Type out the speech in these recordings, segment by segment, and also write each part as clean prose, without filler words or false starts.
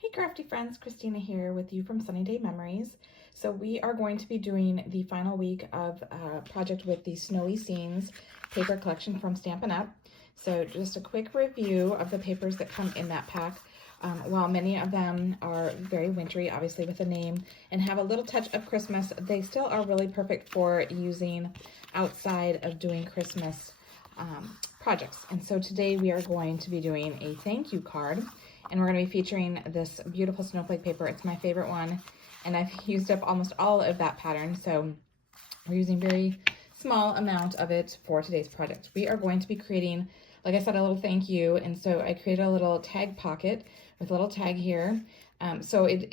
Hey crafty friends, Christina here with you from Sunny Day Memories. So we are going to be doing the final week of a project with the Snowy Scenes paper collection from Stampin' Up. So just a quick review of the papers that come in that pack. While many of them are very wintry, obviously with a name, and have a little touch of Christmas, they still are really perfect for using outside of doing Christmas projects. And so today we are going to be doing a thank you card. And we're going to be featuring this beautiful snowflake paper. It's my favorite one, and I've used up almost all of that pattern, so we're using very small amount of it for today's project. We are going to be creating, like I said, a little thank you, and so I created a little tag pocket with a little tag here. So it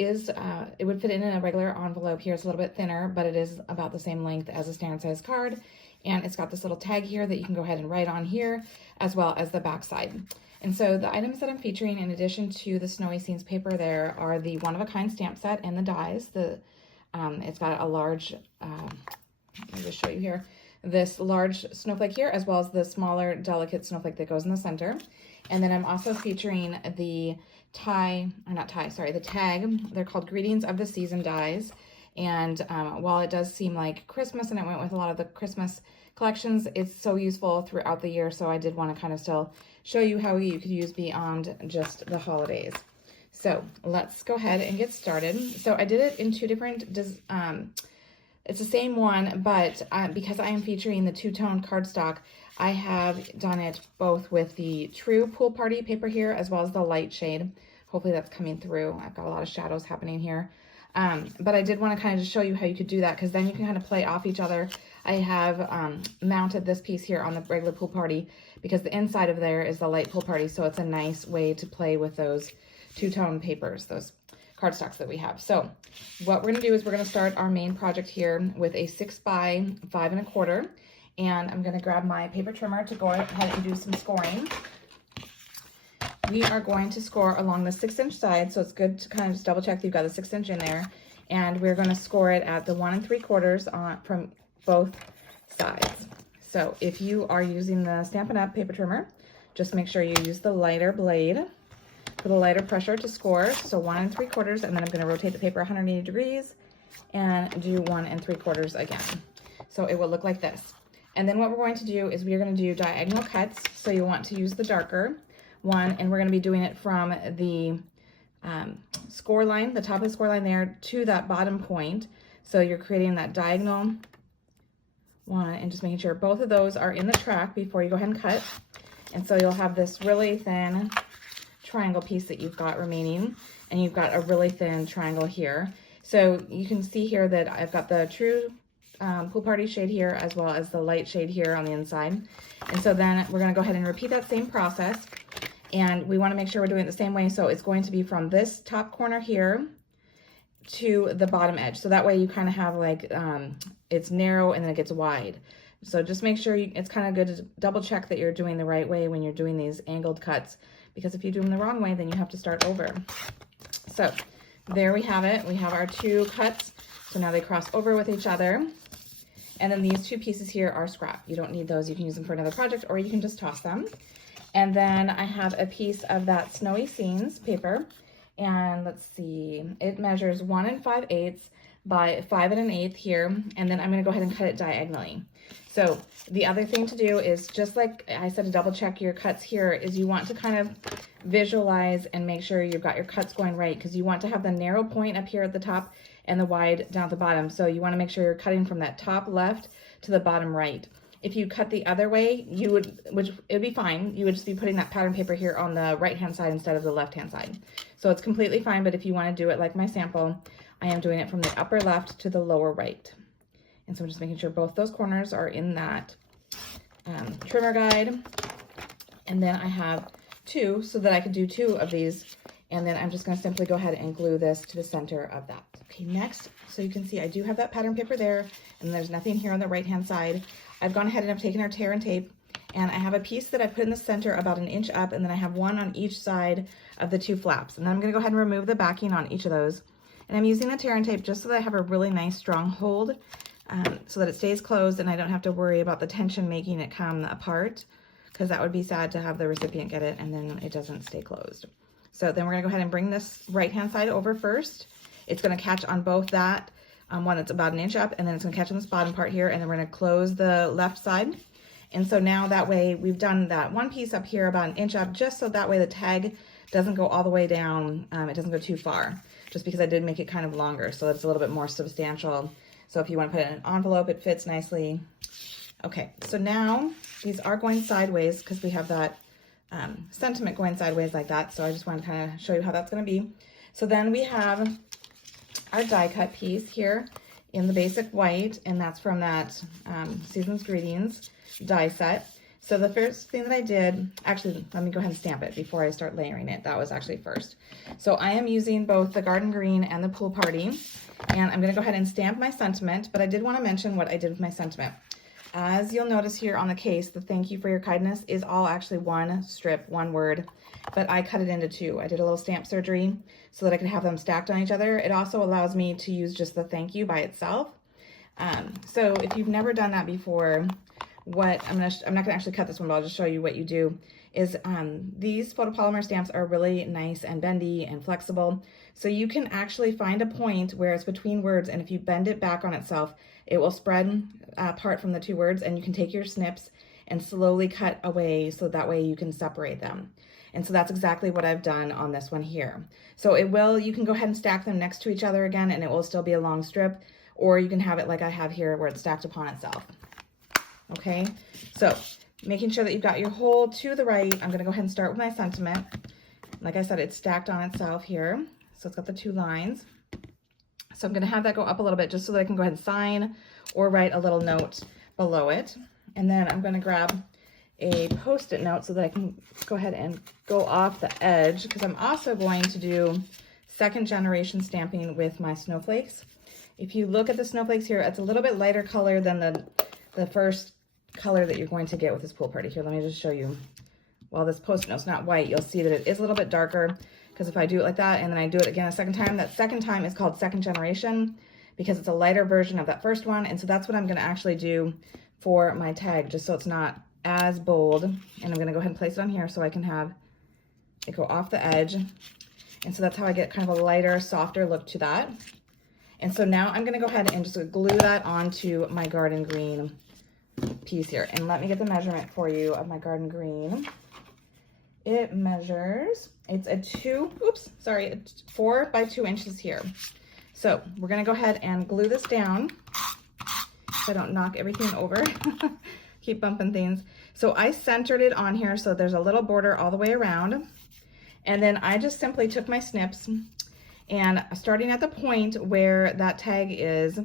would fit in a regular envelope. Here it's a little bit thinner, but it is about the same length as a standard size card, and it's got this little tag here that you can go ahead and write on here, as well as the back side. And so the items that I'm featuring, in addition to the Snowy Scenes paper, there are the one-of-a-kind stamp set and the dies. It's got a large, let me just show you here, this large snowflake here, as well as the smaller, delicate snowflake that goes in the center. And then I'm also featuring the the tag. They're called Greetings of the Season dies. And while it does seem like Christmas, and it went with a lot of the Christmas collections, it's so useful throughout the year, so I did want to kind of still show you how you could use beyond just the holidays. So let's go ahead and get started. So I did it in two different, it's the same one, but because I am featuring the two-tone cardstock, I have done it both with the true pool party paper here, as well as the light shade. Hopefully that's coming through. I've got a lot of shadows happening here. But I did want to kind of just show you how you could do that, because then you can kind of play off each other. I have mounted this piece here on the regular pool party because the inside of there is the light pool party, so it's a nice way to play with those two-tone papers, those cardstocks that we have. So what we're going to do is we're going to start our main project here with a 6 by 5 1/4, and I'm going to grab my paper trimmer to go ahead and do some scoring. We are going to score along the 6-inch side, so it's good to kind of just double check that you've got the 6-inch in there, and we're going to score it at the 1 3/4 on from both sides. So if you are using the Stampin' Up paper trimmer, just make sure you use the lighter blade for the lighter pressure to score. So 1 3/4, and then I'm going to rotate the paper 180 degrees and do 1 3/4 again. So it will look like this. And then what we're going to do is we're going to do diagonal cuts. So you want to use the darker one, and we're going to be doing it from the score line, the top of the score line there, to that bottom point. So you're creating that diagonal one and just making sure both of those are in the track before you go ahead and cut. And so you'll have this really thin triangle piece that you've got remaining, and you've got a really thin triangle here. So you can see here that I've got the true pool party shade here, as well as the light shade here on the inside. And so then we're going to go ahead and repeat that same process, and we want to make sure we're doing it the same way. So it's going to be from this top corner here to the bottom edge, so that way you kind of have like it's narrow and then it gets wide. So just make sure it's kind of good to double check that you're doing the right way when you're doing these angled cuts, because if you do them the wrong way, then you have to start over. So there we have it. We have our two cuts, so now they cross over with each other. And then these two pieces here are scrap. You don't need those. You can use them for another project, or you can just toss them. And then I have a piece of that Snowy Scenes paper, and let's see, it measures 1 5/8 by 5 1/8 here, and then I'm going to go ahead and cut it diagonally. So the other thing to do is, just like I said, to double check your cuts here, is you want to kind of visualize and make sure you've got your cuts going right, because you want to have the narrow point up here at the top and the wide down at the bottom. So you want to make sure you're cutting from that top left to the bottom right. If you cut the other way, it would be fine. You would just be putting that pattern paper here on the right-hand side instead of the left-hand side. So it's completely fine, but if you want to do it like my sample, I am doing it from the upper left to the lower right. And so I'm just making sure both those corners are in that trimmer guide. And then I have two, so that I could do 2 of these. And then I'm just going to simply go ahead and glue this to the center of that. Okay, next, so you can see I do have that pattern paper there, and there's nothing here on the right-hand side. I've gone ahead and I've taken our tear and tape, and I have a piece that I put in the center about 1 inch up, and then I have one on each side of the 2 flaps. And then I'm going to go ahead and remove the backing on each of those. And I'm using the tear and tape just so that I have a really nice strong hold, so that it stays closed and I don't have to worry about the tension making it come apart, because that would be sad to have the recipient get it and then it doesn't stay closed. So then we're gonna go ahead and bring this right-hand side over first. It's gonna catch on both that one that's about 1 inch up, and then it's gonna catch on this bottom part here, and then we're gonna close the left side. And so now that way we've done that one piece up here about 1 inch up, just so that way the tag doesn't go all the way down. It doesn't go too far, just because I did make it kind of longer, so it's a little bit more substantial. So if you want to put it in an envelope, it fits nicely. Okay, so now these are going sideways because we have that sentiment going sideways like that. So I just wanted to kind of show you how that's going to be. So then we have our die cut piece here in the basic white, and that's from that Season's Greetings die set. So the first thing that I did, actually, let me go ahead and stamp it before I start layering it. That was actually first. So I am using both the Garden Green and the Pool Party, and I'm gonna go ahead and stamp my sentiment, but I did wanna mention what I did with my sentiment. As you'll notice here on the case, the thank you for your kindness is all actually one strip, one word, but I cut it into two. I did a little stamp surgery so that I could have them stacked on each other. It also allows me to use just the thank you by itself. So if you've never done that before, what I'm not gonna actually cut this one, but I'll just show you what you do is these photopolymer stamps are really nice and bendy and flexible. So you can actually find a point where it's between words, and if you bend it back on itself, it will spread apart from the two words, and you can take your snips and slowly cut away so that way you can separate them. And so that's exactly what I've done on this one here. So you can go ahead and stack them next to each other again, and it will still be a long strip, or you can have it like I have here where it's stacked upon itself. Okay, so making sure that you've got your hole to the right, I'm gonna go ahead and start with my sentiment. Like I said, it's stacked on itself here. So it's got the two lines. So I'm gonna have that go up a little bit just so that I can go ahead and sign or write a little note below it. And then I'm gonna grab a Post-it note so that I can go ahead and go off the edge, because I'm also going to do second generation stamping with my snowflakes. If you look at the snowflakes here, it's a little bit lighter color than the first color that you're going to get with this Pool Party. Here, let me just show you. While this Post-it note's not white, you'll see that it is a little bit darker, because if I do it like that and then I do it again a second time, that second time is called second generation because it's a lighter version of that first one. And so that's what I'm going to actually do for my tag, just so it's not as bold. And I'm going to go ahead and place it on here so I can have it go off the edge. And so that's how I get kind of a lighter, softer look to that. And so now I'm going to go ahead and just glue that onto my Garden Green piece here. And let me get the measurement for you of my Garden Green. It measures, it's a 4 by 2 inches here. So we're gonna go ahead and glue this down so I don't knock everything over. Keep bumping things. So I centered it on here so there's a little border all the way around. And then I just simply took my snips, and starting at the point where that tag is,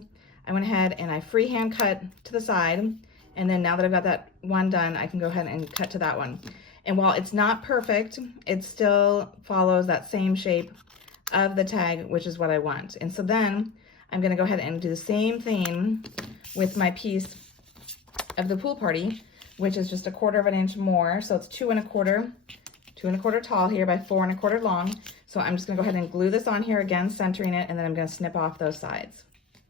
I went ahead and I freehand cut to the side. And then now that I've got that one done, I can go ahead and cut to that one. And while it's not perfect, it still follows that same shape of the tag, which is what I want. And so then I'm gonna go ahead and do the same thing with my piece of the Pool Party, which is just 1/4 inch more. So it's 2 1/4 tall here by 4 1/4 long. So I'm just gonna go ahead and glue this on here again, centering it, and then I'm gonna snip off those sides.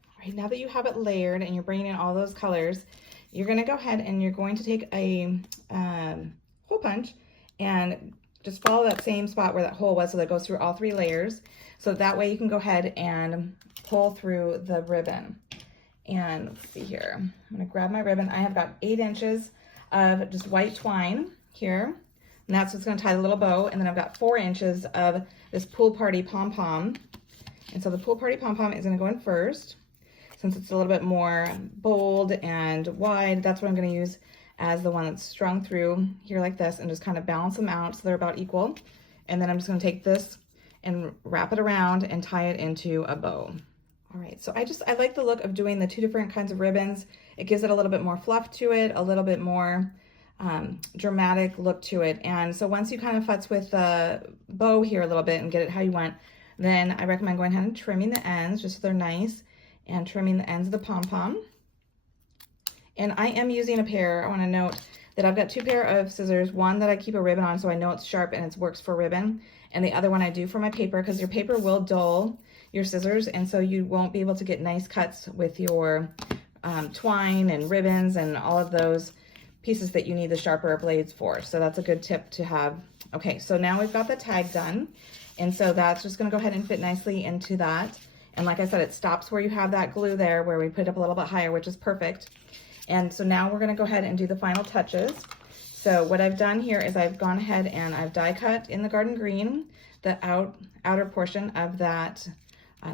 All right, now that you have it layered and you're bringing in all those colors, you're gonna go ahead and you're going to take a hole punch and just follow that same spot where that hole was so that it goes through all 3 layers. So that way you can go ahead and pull through the ribbon. And let's see here, I'm gonna grab my ribbon. I have got 8 inches of just white twine here, and that's what's gonna tie the little bow. And then I've got 4 inches of this Pool Party pom-pom. And so the Pool Party pom-pom is gonna go in first. Since it's a little bit more bold and wide, that's what I'm gonna use as the one that's strung through here like this, and just kind of balance them out so they're about equal. And then I'm just gonna take this and wrap it around and tie it into a bow. All right, so I like the look of doing the 2 different kinds of ribbons. It gives it a little bit more fluff to it, a little bit more dramatic look to it. And so once you kind of futz with the bow here a little bit and get it how you want, then I recommend going ahead and trimming the ends just so they're nice, and trimming the ends of the pom-pom. And I am using a pair. I want to note that I've got 2 pair of scissors, one that I keep a ribbon on so I know it's sharp and it works for ribbon, and the other one I do for my paper, because your paper will dull your scissors, and so you won't be able to get nice cuts with your twine and ribbons and all of those pieces that you need the sharper blades for. So that's a good tip to have Okay, so now we've got the tag done. And so that's just gonna go ahead and fit nicely into that. And like I said, it stops where you have that glue there where we put it up a little bit higher, which is perfect. And so now we're gonna go ahead and do the final touches. So what I've done here is I've gone ahead and I've die cut in the garden green, the outer portion of that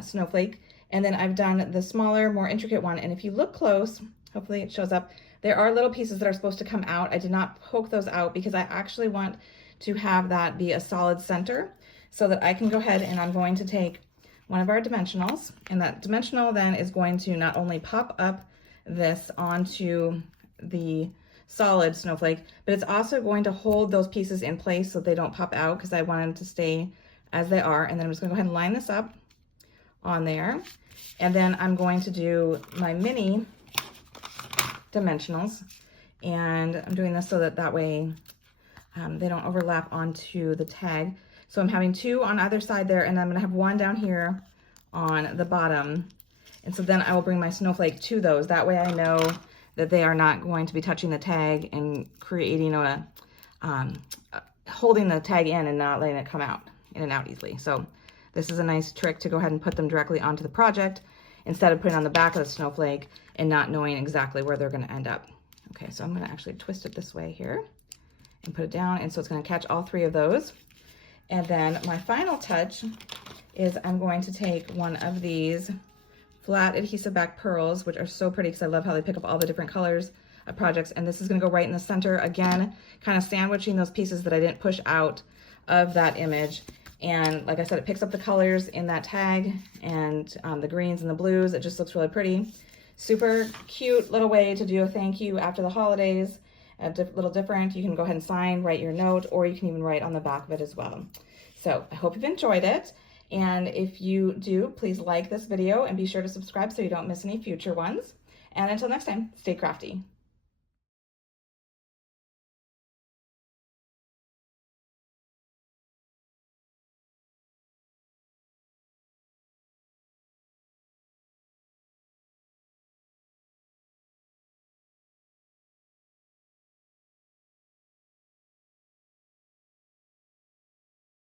snowflake. And then I've done the smaller, more intricate one. And if you look close, hopefully it shows up, there are little pieces that are supposed to come out. I did not poke those out because I actually want to have that be a solid center so that I can go ahead and I'm going to take one of our dimensionals, and that dimensional then is going to not only pop up this onto the solid snowflake, but it's also going to hold those pieces in place so they don't pop out because I want them to stay as they are. And then I'm just gonna go ahead and line this up on there. And then I'm going to do my mini dimensionals. And I'm doing this so that way they don't overlap onto the tag. So I'm having 2 on either side there, and I'm gonna have 1 down here on the bottom. And so then I will bring my snowflake to those. That way I know that they are not going to be touching the tag and creating holding the tag in and not letting it come out in and out easily. So this is a nice trick to go ahead and put them directly onto the project instead of putting on the back of the snowflake and not knowing exactly where they're gonna end up. Okay, so I'm gonna actually twist it this way here and put it down, and so it's gonna catch all 3 of those. And then my final touch is I'm going to take one of these flat adhesive back pearls, which are so pretty because I love how they pick up all the different colors of projects. And this is gonna go right in the center, again, kind of sandwiching those pieces that I didn't push out of that image. And like I said, it picks up the colors in that tag and the greens and the blues. It just looks really pretty. Super cute little way to do a thank you after the holidays. A little different. You can go ahead and sign, write your note, or you can even write on the back of it as well. So I hope you've enjoyed it. And if you do, please like this video and be sure to subscribe so you don't miss any future ones. And until next time, stay crafty.